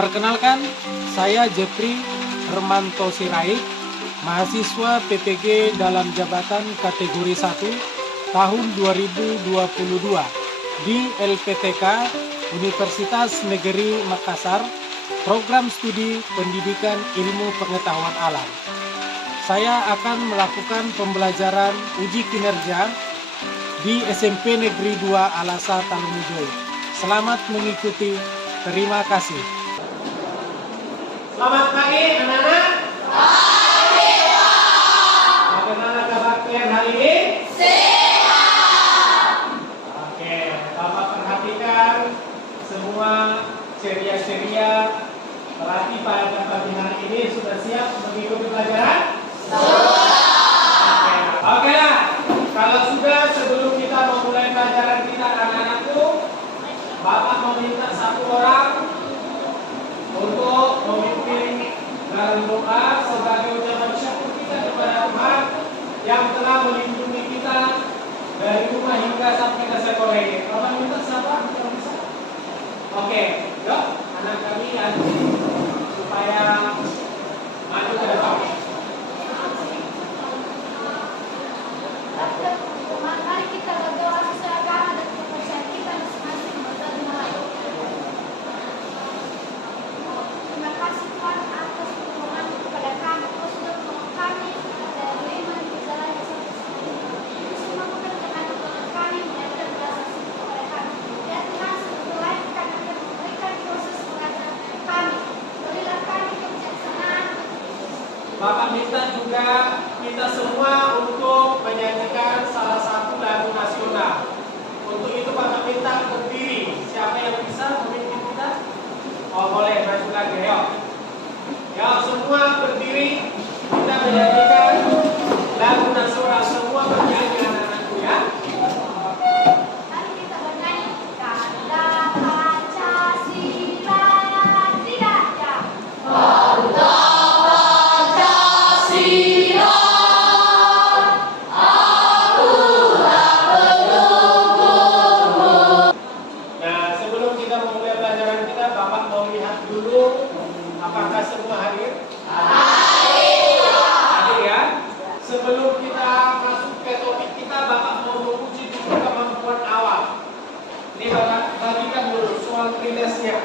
Perkenalkan, saya Jeffrey Hermanto Sirait, mahasiswa PPG dalam jabatan kategori 1 tahun 2022 di LPTK Universitas Negeri Makassar, program studi pendidikan ilmu pengetahuan alam. Saya akan melakukan pembelajaran uji kinerja di SMP Negeri 2 Alasa Talumujoy. Selamat mengikuti. Terima kasih. Selamat pagi anak-anak. Pagi Pak. Bagaimana kabar kalian hari ini? Sehat. Oke, Bapak perhatikan semua ceria-ceria. Berarti pada pagi hari ini sudah siap mengikuti pelajaran? Oke lah. Kalau sudah, sebelum kita memulai pelajaran kita anak-anakku, Bapak meminta satu orang untuk memimpin dalam doa sebagai ucapan syukur kita kepada Tuhan yang telah melindungi kita dari rumah hingga sampai ke sekolah ini. Bapak minta siapa? Oke, yuk anak kami nanti supaya maju ke depan. Mari kita berdoa sesuai agama dan kepercayaan kita masing-masing mulai. Terima kasih Tuhan atas dukungan kepada kami. Kau sudah menolong kami dari iman di jalan yang sampai sekarang. Itu semua bukan karena dukungan kami, melainkan berasal kepada kami. Ya Tuhan, sebelum lain kami akan memberikan proses pengajaran kami. Berilah kami kebijaksanaan. Bapak minta juga kita semua untuk menyanyikan salah satu lagu nasional. Untuk itu Bapak minta berdiri. Siapa yang bisa memimpin kita? Oh boleh, maju lagi, yuk. Ya semua berdiri. Kita menyanyikan lagu nasional. Semua bernyanyi anak-anakku ya. Mari kita bernyanyi. Tanda Pancasila tidak ada. Nah sebelum kita memulai pelajaran kita, Bapak mau lihat dulu apakah semua hadir? Hadir ya. Sebelum kita masuk ke topik kita, Bapak mau menguji dulu kemampuan awal. Ini Bapak bagikan dulu soal rilisnya.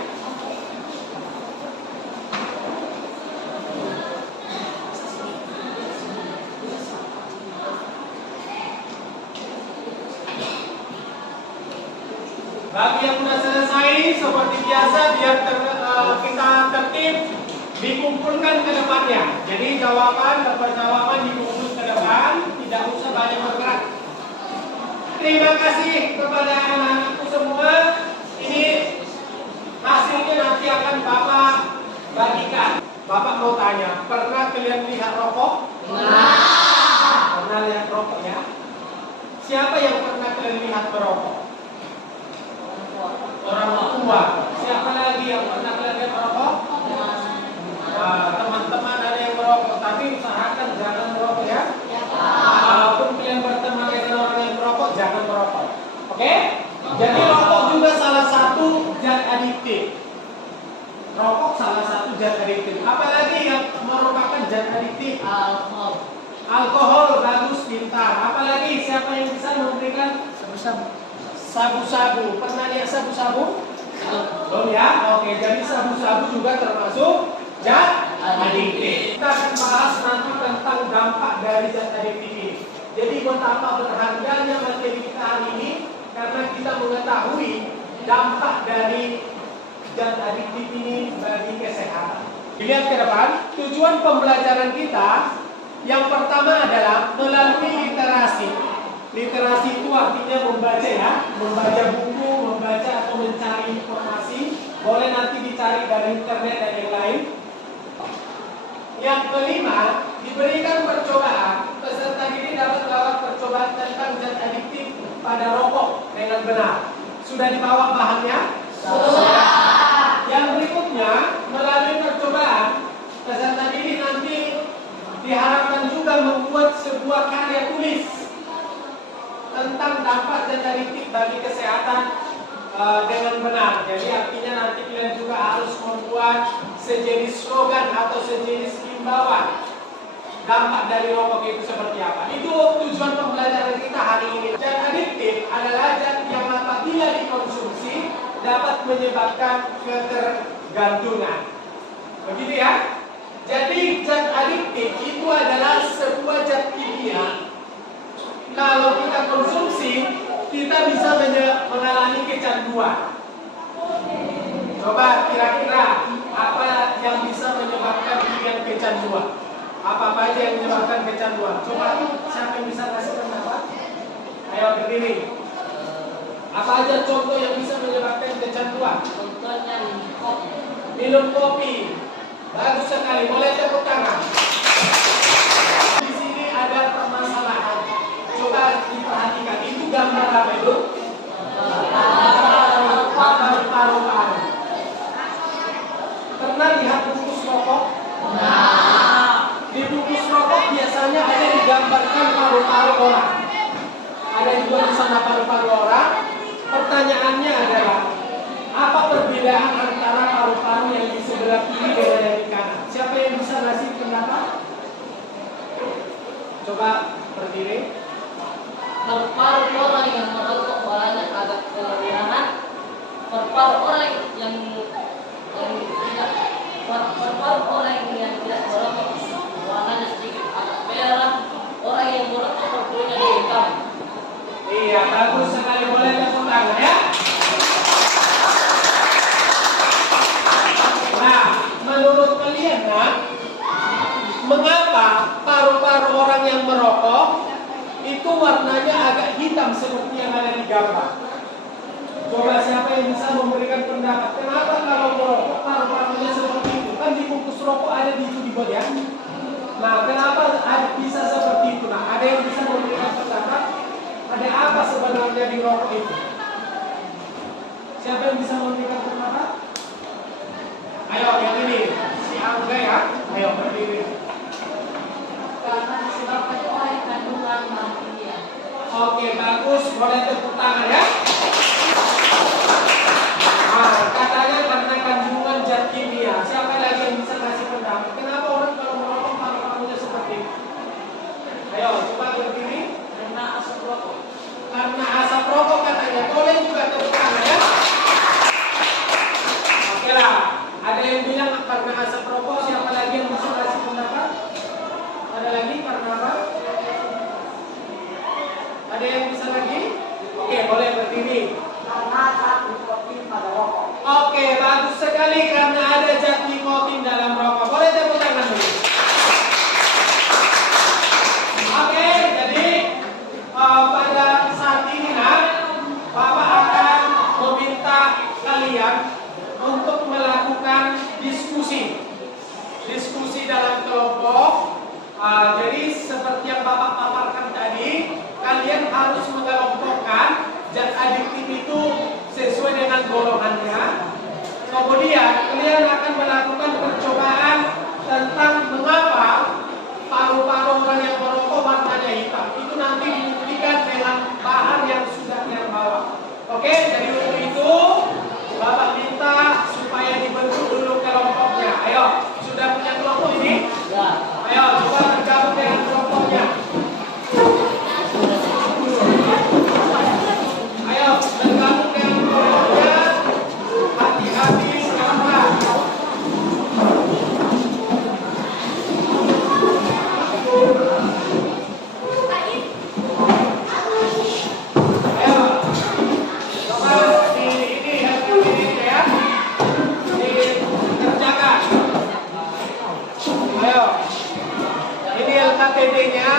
Bagi yang sudah selesai, seperti biasa, biar kita tertib, dikumpulkan ke depannya. Jadi jawaban dikumpul ke depan, tidak usah banyak bergerak. Terima kasih kepada anak-anakku semua. Ini hasilnya nanti akan Bapak bagikan. Bapak mau tanya, pernah kalian lihat rokok? Pernah lihat rokok ya? Siapa yang pernah kalian lihat merokok? Orang tua. Siapa lagi yang pernah lihat merokok? Teman-teman ada yang merokok, tapi usahakan jangan merokok ya. Walaupun kalian berteman dengan orang yang merokok, jangan merokok. Oke? Jadi rokok juga salah satu zat adiktif. Rokok salah satu zat adiktif. Apalagi yang merupakan zat adiktif? Alkohol bagus, pintar. Apalagi siapa yang bisa memberikan sabu-sabu? Pernah lihat sabu-sabu? Belum ya? Oke, jadi sabu-sabu juga termasuk zat adiktif. Kita akan bahas nanti tentang dampak dari zat adiktif ini. Jadi betapa berharganya materi kita hari ini karena kita mengetahui dampak dari zat adiktif ini bagi kesehatan. Dilihat ke depan, tujuan pembelajaran kita yang pertama adalah melalui literasi. Literasi itu artinya membaca ya, membaca buku, membaca atau mencari informasi. Boleh nanti dicari dari internet dan yang lain. Yang kelima, diberikan percobaan. Peserta didik dapat melakukan percobaan tentang zat adiktif pada rokok dengan benar. Sudah dibawa bahannya? Sudah. Yang berikutnya, melalui percobaan, peserta didik nanti diharapkan juga membuat sebuah karya tulis tentang dampak zat adiktif bagi kesehatan dengan benar. Jadi artinya nanti kalian juga harus membuat sejenis slogan atau sejenis himbauan. Dampak dari rokok itu seperti apa? Itu tujuan pembelajaran kita hari ini. Zat adiktif adalah zat yang apabila dikonsumsi dapat menyebabkan ketergantungan. Begitu ya? Jadi zat adiktif itu adalah sebuah zat kimia. Kalau kita konsumsi, kita bisa mengalami kecanduan. Coba kira-kira apa yang bisa menyebabkan kalian kecanduan? Apa aja yang menyebabkan kecanduan? Coba siapa yang bisa kasih pendapat? Ayo berdiri. Apa aja contoh yang bisa menyebabkan kecanduan? Contohnya kopi. Minum kopi. Bagus sekali. Boleh tepuk tangan. Di sini ada permasalahan. Coba diperhatikan. Itu gambar apa itu? Paru-paru. Pernah lihat bungkus rokok? Di bungkus rokok biasanya ada digambarkan paru-paru orang. Ada juga di sana paru-paru orang. Pertanyaannya adalah apa perbedaan antara paru-paru yang di sebelah kiri dengan yang di kanan? Siapa yang bisa ngasih pendapat? Coba berdiri. Paru-paru orang yang merokok warnanya agak kemerahan. Paru-paru orang yang tidak paru-paru orang yang tidak merokok warnanya sedikit agak merah. Orang yang merokok paru-parunya hitam. Iya, bagus sekali. Boleh tepuk tangan ya. Nah, menurut kalian, mengapa paru-paru orang yang merokok itu warnanya agak hitam seperti yang ada di gambar? Coba siapa yang bisa memberikan pendapat? Kenapa kalau merokok paru-parunya seperti itu? Kan di bungkus rokok ada di itu di bawah ya. Nah, kenapa bisa seperti itu? Nah, ada yang bisa memberikan pendapat? Ada apa sebenarnya di rokok itu? Siapa yang bisa memberikan pendapat? Ayo, yang ini. Si Angga ya. Ayo, berdiri. Karena disebabkan oleh kandungan bahan kimia. Oke, bagus. Boleh tepuk tangan ya. Nah, katanya karena kandungan zat kimia. Siapa lagi yang bisa kasih pendapat? Kenapa orang kalau merokok paru-parunya seperti itu? Ayo, coba berdiri. Karena asap rokok. Karena asap rokok katanya. Boleh juga tepuk tangan ya. Oke lah. Ada yang bilang karena asap rokok. Siapa lagi yang bisa kasih pendapat? Ada lagi karena apa? Ada yang bisa lagi? Oke, boleh berdiri. Karena zat nikotin pada rokok. Oke, bagus sekali karena ada zat nikotin dalam rokok. Boleh tepuk tangan dulu. Oke, jadi pada saat ini Bapak akan meminta kalian untuk melakukan diskusi dalam kelompok. Jadi seperti yang Bapak paparkan tadi, kalian harus mengelompokkan zat adiktif itu sesuai dengan golongannya. Kemudian kalian akan melakukan percobaan tentang mengapa paru-paru orang yang merokok warnanya hitam. Itu nanti dibuktikan dengan bahan yang sudah kalian bawa. Oke, jadi untuk itu Bapak minta supaya dibentuk dulu kelompoknya. Ayo, sudah punya kelompok ini? Ya. Ayo, coba bergabung dengan kelompoknya. Ayo, bergabung dengan kelompoknya. Hati-hati sekarang. Ayo, coba ini ya, dikerjakan. Ayo, ini LKPD-nya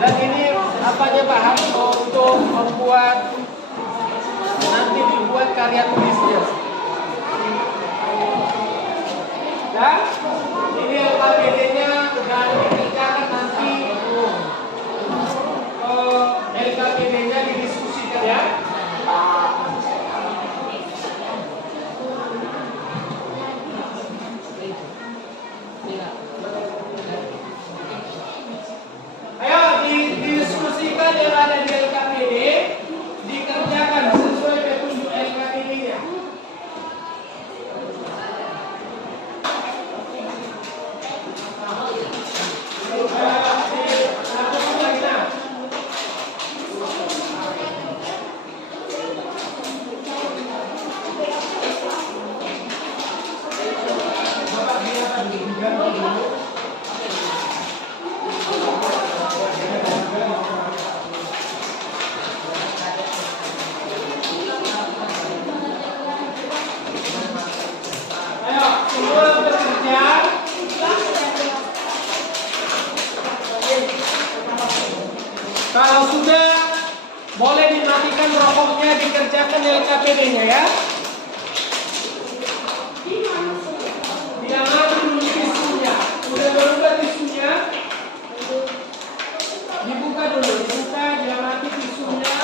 dan ini apanya bahan untuk membuat nanti dibuat karya tulisnya. Dan ini LKPD-nya dan dikerjakan nanti LKPD-nya didiskusikan ya. Ayo didiskusikan yang ada di LKPD, dikerjakan sesuai petunjuk Kalau sudah, boleh dimatikan rokoknya, dikerjakan LKPD-nya ya. Diamati dulu tisunya. Udah berubah tisunya. Dibuka dulu, dibuka, diamati tisunya.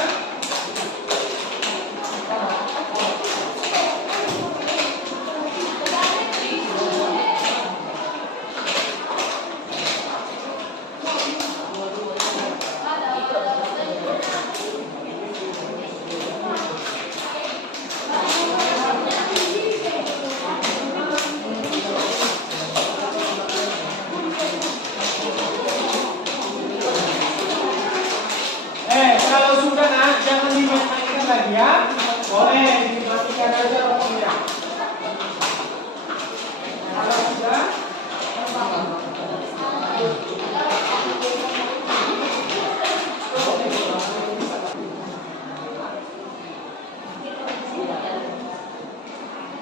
Kalau sudah jangan dimainkan lagi ya. Boleh dimatikan aja rokoknya. Kalau sudah,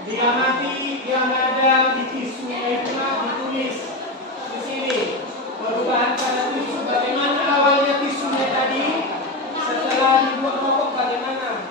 diamati yang ada di tisunya itu ditulis di sini perubahan pada tisu. Bagaimana awalnya tisunya tadi? Setelah dibuat rokok bagaimana?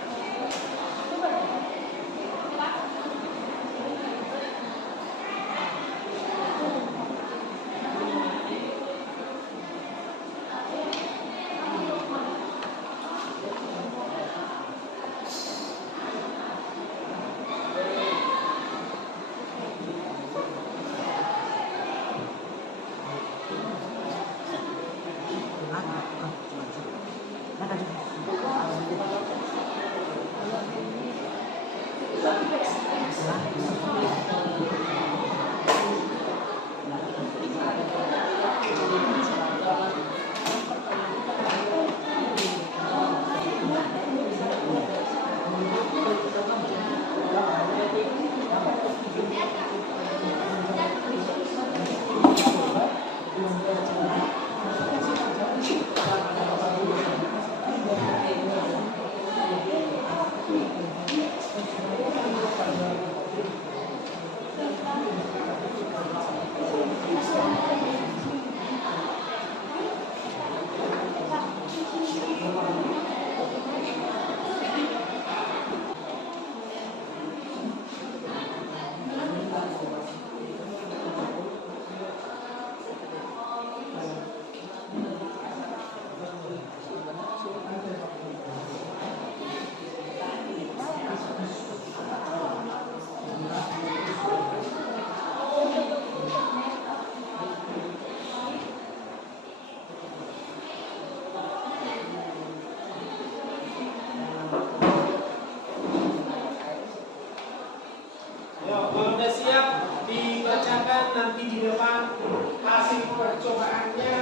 Kalau udah siap dibacakan nanti di depan hasil percobaannya,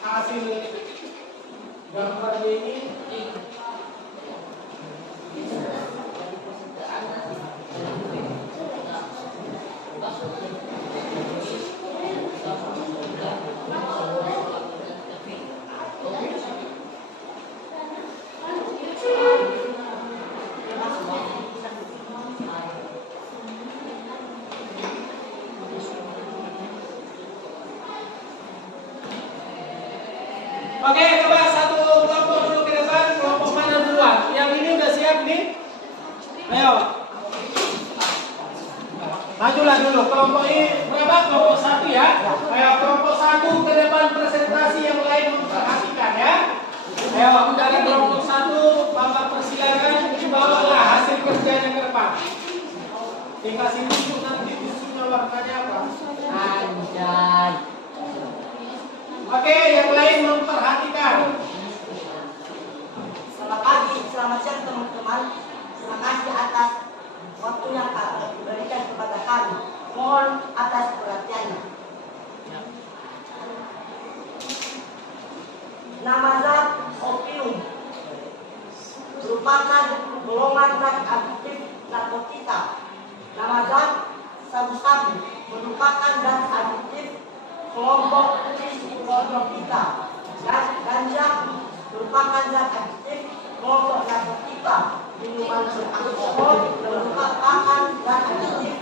hasil gambarnya ini. Oke, coba satu kelompok dulu ke depan. Kelompok mana duluan? Yang ini udah siap nih? Ayo. Majulah dulu. Kelompok ini berapa? Kelompok satu ya. Ayo kelompok satu ke depan presentasi, yang lain memperhatikan ya. Ayo dari kelompok satu, Bapak persilakan bawalah hasil kerjanya ke depan. Dikasih tunjuk nanti tisunya warnanya apa? Anjay. Oke, yang lain memperhatikan. Selamat pagi, selamat siang teman-teman. Terima kasih atas waktu yang diberikan kepada kami. Mohon atas perhatiannya. Nama zat opium merupakan golongan zat aktif narkotika. Nama zat sabu-sabu merupakan zat aktif kelompok psikotropika. Ganja merupakan zat aktif kelompok narkotika. Minuman beralkohol merupakan zat aktif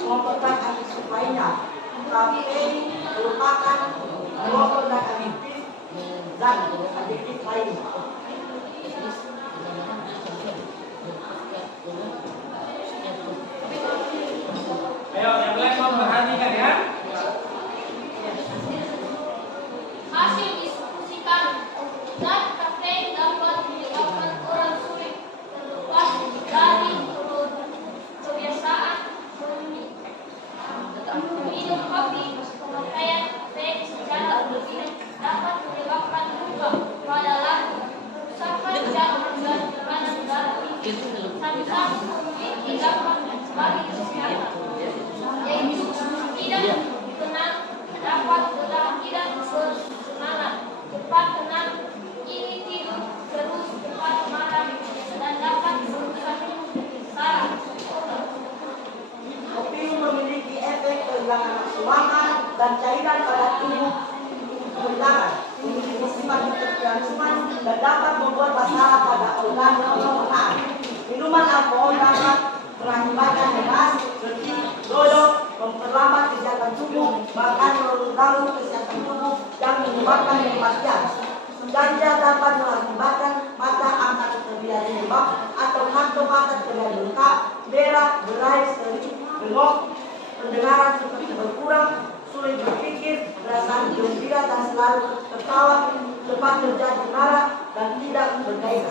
kelompok zat aktif lainnya. Kafein merupakan kelompok zat aktif zat adiktif lain. Ayo, yang lain memperhatikan ya. Hasil diskusikan zat kafein dapat menyebabkan orang sulit terlepas dari kebiasaan minum kopi. Pemakaian kafein secara berlebihan dapat menyebabkan luka pada lambung, kerusakan jantung dan tekanan darah tinggi. Sampai memiliki dampak bagi kesehatan, yaitu tidak tenang, dapat tidak bersemangat, cepat tenang, ingin tidur, terus cepat marah, dan dapat merusak saraf. Kopi memiliki efek kehilangan nafsu makan dan cairan pada tubuh kehilangan, memiliki sifat ketergantungan dan dapat membuat masalah pada organ pencernaan. Minuman alkohol dapat mengakibatkan lemas, letih, loyo, memperlambat kesehatan tubuh, bahkan mengganggu kesehatan tubuh yang menyebabkan kematian. Ganja dapat mengakibatkan mata angkat terbiar lembab atau kantong angkat terbiar bengkak, merah, berai, seri, bengok, pendengaran seperti berkurang, sulit berpikir, perasaan gembira dan selalu tertawa, cepat terjadi marah dan tidak bergairah.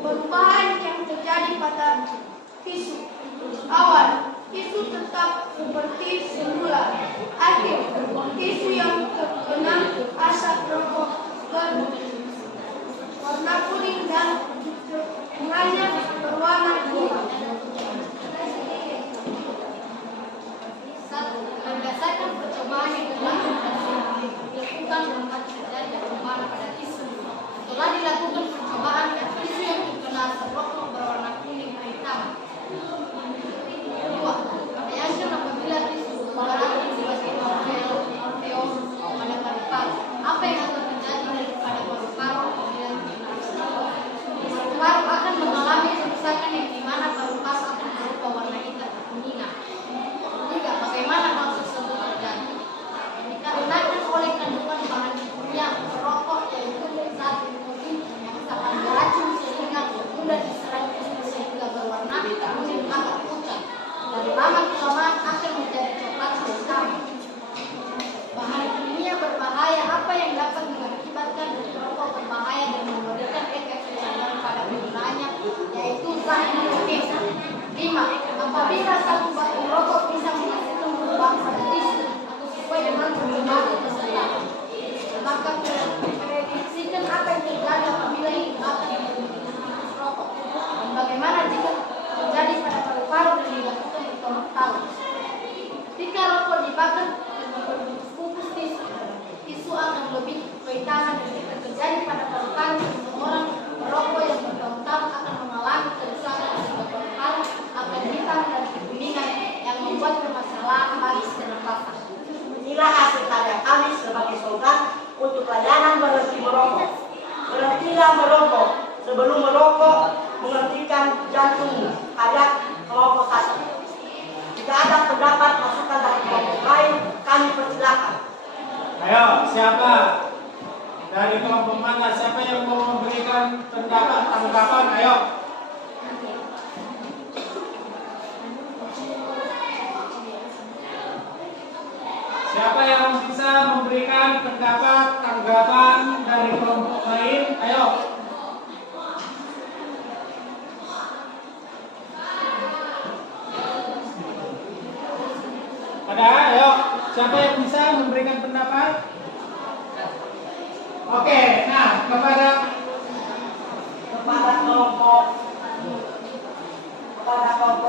Perubahan yang terjadi pada tisu. Awal, tisu tetap seperti semula. Akhir, tisu yang terkena asap rokok berwarna kuning dan tengahnya berwarna hitam. Berdasarkan percobaan yang dilakukan dapat terjadi perubahan pada tisu. Setelah dilakukan percobaan, tisu yang terkena asap rokok berwarna kuning dan hitam. Kedua, bayangkan apabila tisu berwarna sebagai alveolus pada paru-paru, apa yang akan terjadi pada paru-paru apabila terkena asap rokok? Paru-paru akan mengalami kerusakan yang dimana paru-paru akan berupa warna hitam atau kuningan. Tiga, bagaimana hal tersebut terjadi? Dikarenakan oleh kandungan bahan kimia rokok yaitu zat nikotin yang sangat beracun sehingga mudah diserap sehingga berwarna kuning agak pucat. Dari lama kelamaan akan menjadi coklat hitam. Bahan kimia berbahaya apa yang dapat mengakibatkan rokok berbahaya dan memberikan efek kecanduan pada penggunanya, yaitu zat nikotin. 5. Apabila satu batang rokok bisa menghasilkan perubahan pada tisu atau sesuai dengan perkembangan tersebut, maka prediksikan apa yang terjadi apabila digunakan tisu rokok dan bagaimana jika terjadi pada paru-paru dan dilakukan bertahun-tahun. Jika rokok dibakar dan berbungkus tisu akan lebih bertahan dan jika terjadi pada paru-paru seseorang merokok yang bertahun-tahun akan mengalami kerusakan sehingga paru-paru akan hitam dan kekuningan yang membuat permasalahan bagi pernafasan. Inilah hasil karya kami sebagai slogan untuk layanan berhenti merokok. Berhentilah merokok. Sebelum merokok, menghentikan jantungmu. Karya kelompok 1. Jika ada pendapat masukan dari kelompok lain, kami persilakan. Ayo, siapa? Dari kelompok mana? Siapa yang mau memberikan pendapat tanggapan? Ayo. Siapa yang bisa memberikan pendapat tanggapan dari kelompok lain? Ayo. Ada? Ayo. Siapa yang bisa memberikan pendapat? Oke, nah kepada kelompok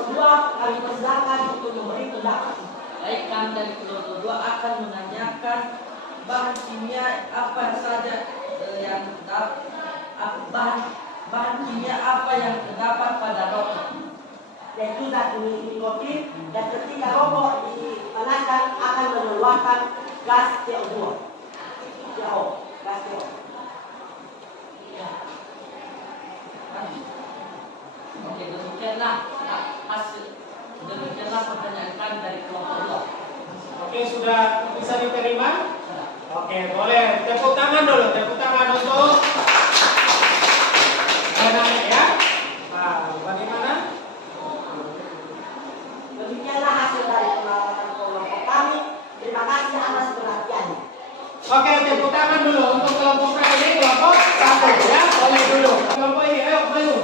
2 kami persilakan untuk memberi pendapat. Baik, kami dari kelompok 2 akan menanyakan bahan kimia apa saja yang bahan kimia apa yang terdapat pada rokok. Yaitu zat nikotin, dan ketika rokok dipanaskan akan mengeluarkan gas CO2. Gas CO. Oke, demikianlah hasil Demikianlah pertanyaan kami dari kelompok 2. Oke, sudah bisa diterima? Oke, boleh. Tepuk tangan dulu, tepuk tangan untuk anak-anak ya. Nah, bagaimana? Demikianlah hasil dari pengamatan kelompok kami. Terima kasih atas perhatiannya. Oke, tepuk tangan dulu untuk kelompok ini, kelompok 1 ya. Boleh dulu. Kelompok ini, ayo maju.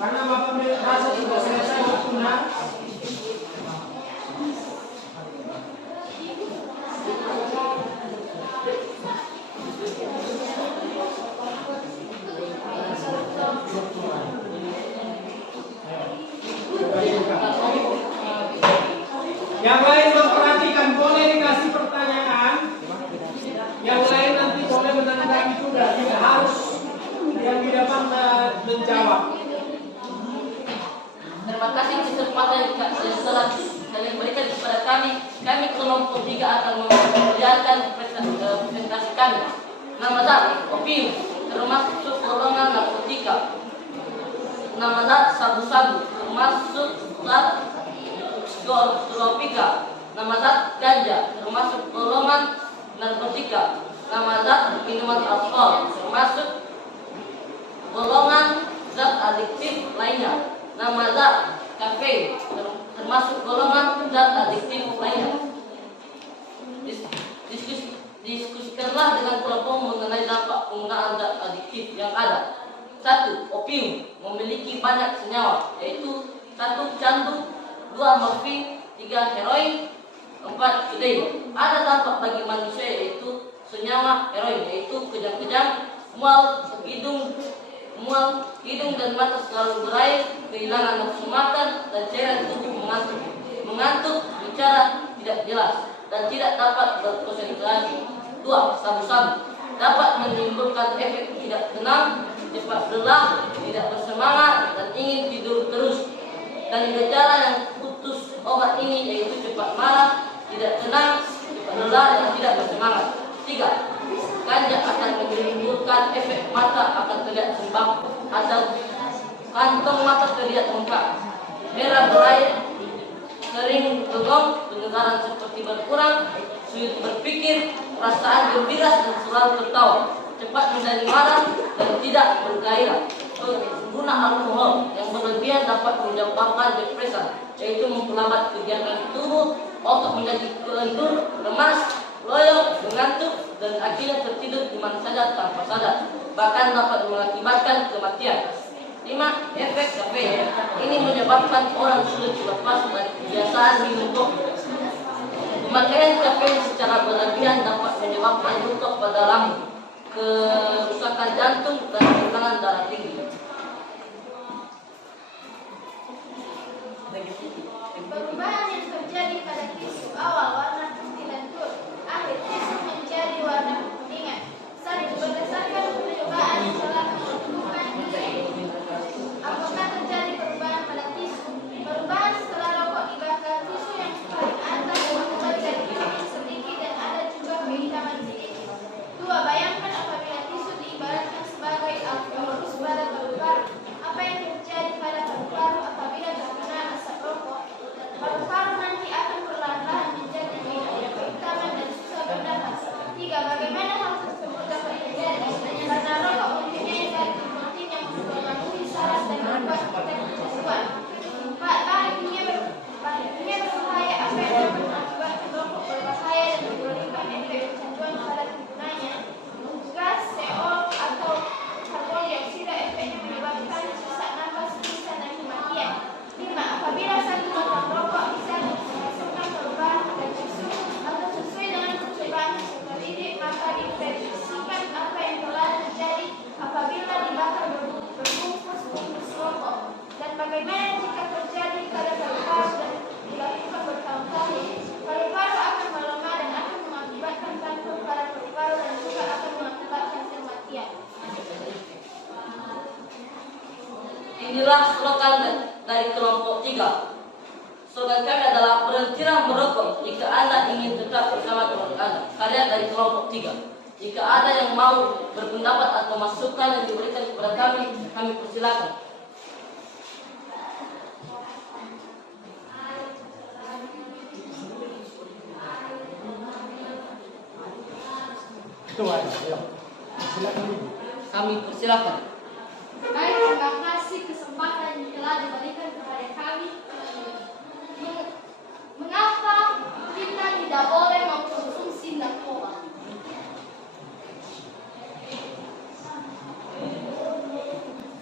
Karena Bapak merasa sudah selesai waktunya. Yang lain memperhatikan, boleh dikasih pertanyaan. Yang lain nanti boleh menanggapi juga, tidak harus yang di depan menjawab. Terima kasih kesempatan yang telah kalian berikan kepada kami. Kami kelompok 3 akan memperlihatkan presentasi kami. Nama zat opium termasuk golongan narkotika. Nama zat sabu-sabu termasuk zat psikotropika. Nama zat ganja termasuk golongan narkotika. Nama zat minuman alkohol termasuk golongan zat adiktif lainnya. Nama zat kafein termasuk golongan zat adiktif lainnya. Diskusikanlah dengan kelompok mengenai dampak penggunaan zat adiktif yang ada. 1. Opium memiliki banyak senyawa, yaitu 1. Candu, 2. Morfin, 3. Heroin, 4. Kodein. Ada dampak bagi manusia, yaitu senyawa heroin, yaitu kejang-kejang, mual, hidung dan mata selalu berair, kehilangan nafsu makan, dan cairan tubuh mengantuk, bicara tidak jelas, dan tidak dapat berkonsentrasi. 2. Sabu-sabu dapat menimbulkan efek tidak tenang, cepat lelah, tidak bersemangat, dan ingin tidur terus. Dan gejala yang putus obat ini yaitu cepat marah, tidak tenang, cepat lelah, dan tidak bersemangat. 3. Ganja akan menimbulkan efek mata akan terlihat sembab atau kantong mata terlihat bengkak, merah berair, sering bengong, pendengaran seperti berkurang, sulit berpikir, perasaan gembira dan selalu tertawa, cepat menjadi marah dan tidak bergairah. Pengguna alkohol yang berlebihan dapat menyebabkan depresi, yaitu memperlambat kegiatan tubuh, otot menjadi kelentur, lemas, loyo, mengantuk, dan akhirnya tertidur di mana saja tanpa sadar, bahkan dapat mengakibatkan kematian. 5. Efek kafein ini menyebabkan orang sulit lepas dari kebiasaan minum kopi. Pemakaian kafein secara berlebihan dapat menyebabkan luka pada lambung, kerusakan jantung, dan tekanan darah tinggi. Perubahan yang terjadi pada tisu awal warna putih lentur, akhir tisu menjadi warna kekuningan. Berdasarkan percobaan yang telah menentukan apakah terjadi perubahan pada tisu. Perubahan setelah rokok dibakar, tisu yang paling atas berubah jadi kuning sedikit dan ada juga kehitaman sedikit. 2. Bayangkan apabila tisu diibaratkan sebagai alkoholus pada paru-paru. Apa yang terjadi pada paru-paru apabila terkena asap rokok? Paru-paru nanti akan perlahan-lahan menjadi kehitaman dan susah bernafas. 3. Bagaimana hal tersebut dapat terjadi? Karena rokok mempunyai zat nikotin yang mempengaruhi saraf dan membuat kita kecanduan. 4. Bahannya berbahaya. Apa yang dapat mengakibatkan rokok berbahaya dan memberikan efek kecanduan pada penggunanya? Gas, CO, atau karbon dioksida efeknya menyebabkan sesak nafas, pingsan, dan kematian. 5. Apabila satu batang rokok bisa menghasilkan perubahan pada tisu atau sesuai dengan percobaan seperti ini, maka diprediksikan apa yang telah terjadi apabila dibakar berbungkus-bungkus rokok. Dan bagaimana jika terjadi pada paru-paru dan dilakukan bertahun-tahun? Paru-paru akan melemah dan akan mengakibatkan kanker pada paru-paru dan juga akan mengakibatkan kematian. Inilah slogan dari kelompok 3. Slogan kami adalah berhentilah merokok jika Anda ingin tetap bersama teman Anda. Karya dari kelompok 3. Jika ada yang mau berpendapat atau masukan yang diberikan kepada kami persilakan. Itu aja. Ayo. Silakan Ibu. Kami persilakan. Baik, terima kasih kesempatan yang telah diberikan kepada kami. Mengapa kita tidak boleh mengkonsumsi narkoba?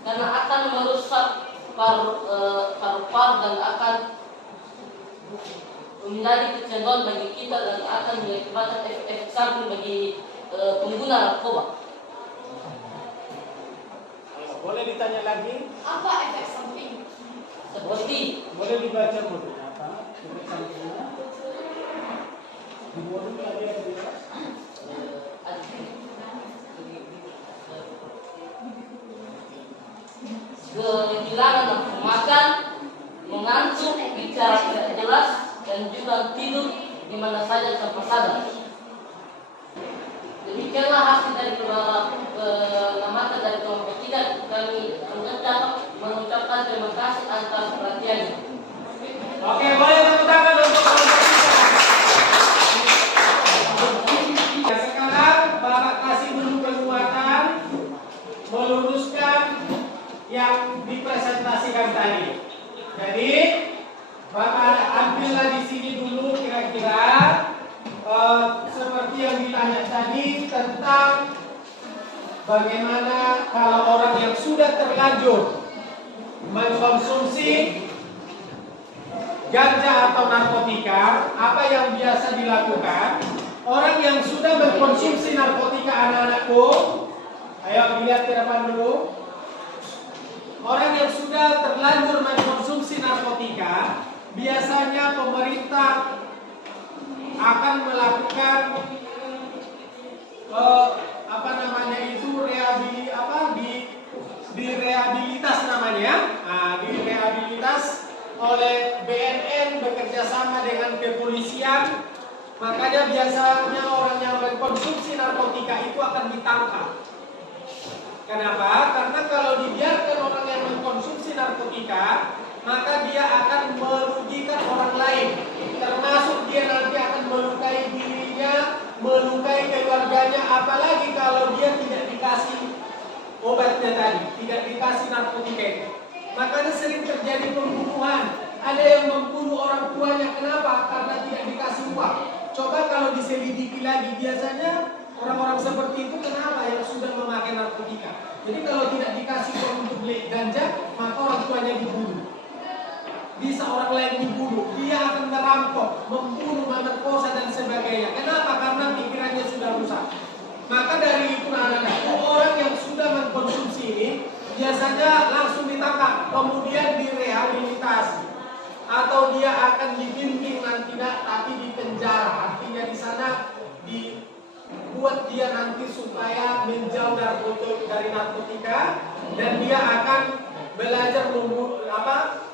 Karena akan merusak paru-paru dan akan menjadi kecanduan bagi kita dan akan mengakibatkan efek samping bagi pengguna narkoba. Boleh ditanya lagi? Apa efek samping? Seperti Boleh dibaca dulu. Apa? Efek sampingnya? Di bawah dulu ada yang jelas. kehilangan nafsu makan, mengantuk, bicara tidak jelas, dan juga tidur di mana saja tanpa sadar. Demikianlah hasil dari pengamatan dari kelompok kita. Kami mengucapkan terima kasih atas perhatiannya. Oke, boleh tepuk tangan untuk kelompok kita. Ya, sekarang Bapak kasih dulu penguatan meluruskan yang dipresentasikan tadi. Jadi Bapak ambillah di sini dulu kira-kira seperti yang ditanya tadi tentang bagaimana kalau orang yang sudah terlanjur mengkonsumsi ganja atau narkotika, apa yang biasa dilakukan? Orang yang sudah mengkonsumsi narkotika, anak-anakku, ayo dilihat ke depan dulu. Orang yang sudah terlanjur mengkonsumsi narkotika, biasanya pemerintah akan melakukan direhabilitas namanya, direhabilitas oleh BNN bekerja sama dengan kepolisian. Makanya biasanya orang yang mengkonsumsi narkotika itu akan ditangkap. Kenapa? Karena kalau dibiarkan orang yang mengkonsumsi narkotika, maka dia akan merugikan orang lain. Termasuk dia nanti akan melukai dirinya, melukai keluarganya, apalagi kalau dia tidak dikasih obatnya tadi, tidak dikasih narkotika itu. Makanya sering terjadi pembunuhan. Ada yang membunuh orang tuanya, kenapa? Karena tidak dikasih uang. Coba kalau diselidiki lagi, biasanya orang-orang seperti itu kenapa yang sudah memakai narkotika? Jadi kalau tidak dikasih uang untuk beli ganja, maka orang tuanya dibunuh. Bisa orang lain dibunuh, dia akan merampok, membunuh, memerkosa dan sebagainya. Kenapa? Karena pikirannya sudah rusak. Maka dari itu anak-anak, orang yang sudah mengkonsumsi ini biasanya langsung ditangkap, kemudian direhabilitasi, atau dia akan dibimbing nanti tapi di penjara. Artinya di sana dibuat dia nanti supaya menjauh dari narkotika, dan dia akan belajar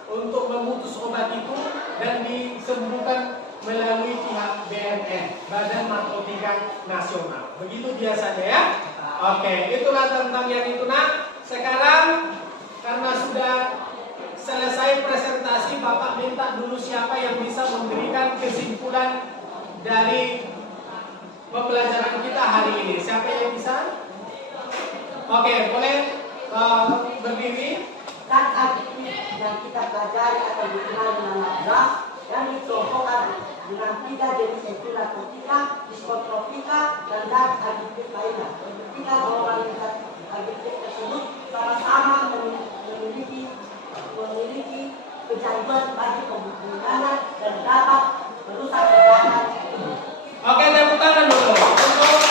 untuk memutus obat itu dan disembuhkan melalui pihak BNN, Badan Narkotika Nasional. Begitu biasanya ya. Oke, itulah tentang yang itu nak. Sekarang karena sudah selesai presentasi, Bapak minta dulu siapa yang bisa memberikan kesimpulan dari pembelajaran kita hari ini. Siapa yang bisa? Oke, boleh berdiri. Dan aktivitas yang kita pelajari atau dikenal dengan nafas yang dicontohkan dengan 3 jenis yaitu narkotika, psikotropika, dan zat adiktif lainnya. Ketika golongan adiktif tersebut sama-sama memiliki kecanduan bagi penggunaan dan dapat merusak kesehatan. Oke, tepuk tangan dulu untuk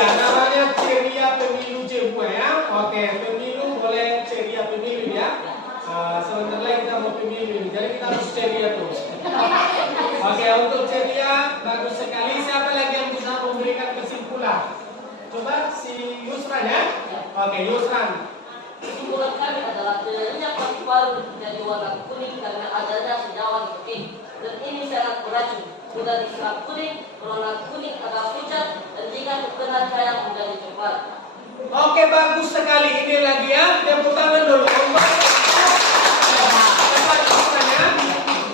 namanya ceria pemilu Jepua ya. Oke, pemilu boleh ceria pemilu ya. Sebentar lagi kita mau pemilu, jadi kita harus ceria terus. Oke, untuk ceria bagus sekali. Siapa lagi yang bisa memberikan kesimpulan? Coba si Yusran ya. Oke, Yusran. Kesimpulan kami adalah terjadinya paru-paru menjadi warna kuning karena adanya senyawa nikotin, dan ini sangat beracun. Mudah diserap kuning, berwarna kuning agak pucat, dan jika terkena cahaya menjadi coklat. Oke, bagus sekali. Ini lagi ya. Tepuk tangan dulu.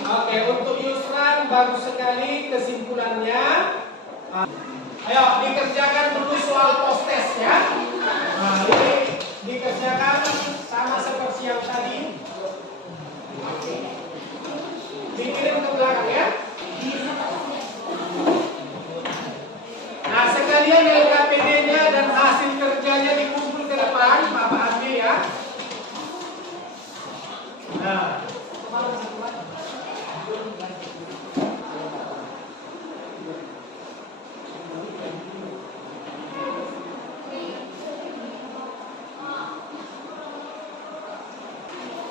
Oke, untuk Yusran bagus sekali kesimpulannya. Ayo dikerjakan dulu soal post test ya. Nah, ini dikerjakan sama seperti yang tadi. Dikirim ke belakang ya. Nah, sekalian LKPD-nya dan hasil kerjanya dikumpul ke depan, Bapak ambil ya. Nah,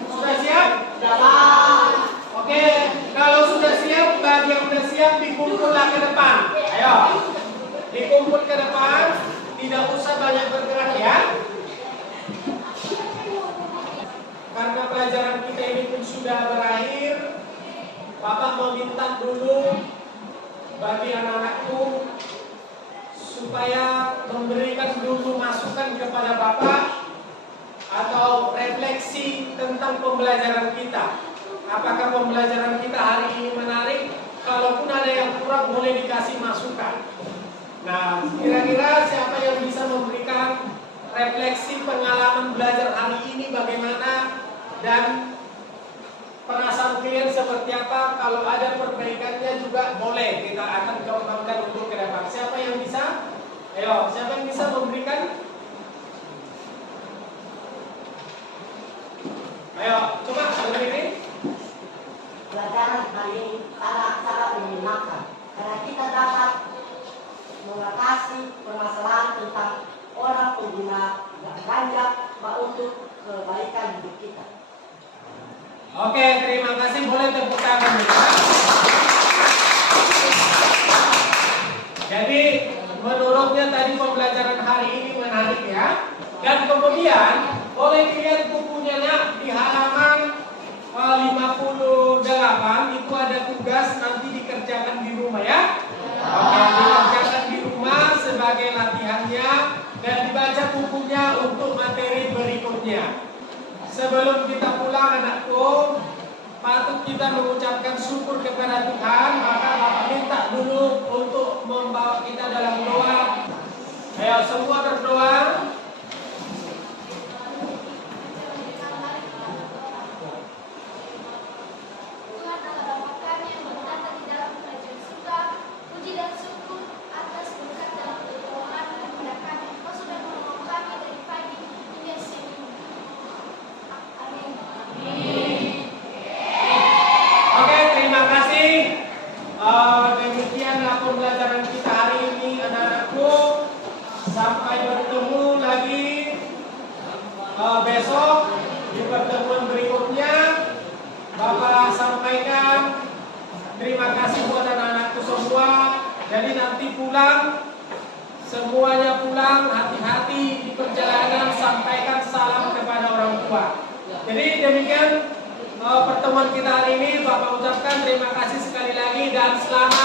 sudah siap? Oke, kalau sudah siap, bagi yang sudah siap dikumpullah ke depan. Ayo, dikumpul ke depan, tidak usah banyak bergerak ya. Karena pelajaran kita ini pun sudah berakhir, Bapak mau minta dulu bagi anak-anakku supaya memberikan dulu masukan kepada Bapak atau refleksi tentang pembelajaran kita. Apakah pembelajaran kita hari ini menarik? Kalaupun ada yang kurang boleh dikasih masukan. Nah, kira-kira siapa yang bisa memberikan refleksi pengalaman belajar hari ini bagaimana dan penasaran kalian seperti apa? Kalau ada perbaikannya juga boleh, kita akan kembangkan untuk ke depan. Siapa yang bisa? Ayo, siapa yang bisa memberikan? Ayo, coba berdiri. Pelajaran hari ini sangat menyenangkan karena kita dapat mengatasi permasalahan tentang orang pengguna ganja untuk kebaikan hidup kita. Oke, terima kasih. Boleh tepuk tangan ya. Jadi menurutnya tadi pembelajaran hari ini menarik ya. Dan kemudian boleh dilihat bukunya nak di halaman 58 itu ada tugas nanti dikerjakan di rumah ya. Oke, dikerjakan di rumah sebagai latihannya dan dibaca bukunya untuk materi berikutnya. Sebelum kita pulang anakku, patut kita mengucapkan syukur kepada Tuhan. Maka Bapak minta dulu untuk membawa kita dalam doa. Ayo semua berdoa. Tuhan adalah Bapa kami yang bertata di dalam kerajaan surga. Puji dan syukur atas berkat dalam pertolongan kepada kami. Kau sudah menolong kami dari pagi hingga siang. Amin. Oke, terima kasih. Demikianlah pembelajaran kita hari ini anak-anakku. Sampai bertemu lagi besok di pertemuan berikutnya. Bapak sampaikan terima kasih buat anak-anakku semua. Jadi nanti pulang, semuanya pulang, hati-hati di perjalanan, sampaikan salam kepada orang tua. Jadi demikian pertemuan kita hari ini. Bapak ucapkan terima kasih sekali lagi dan selamat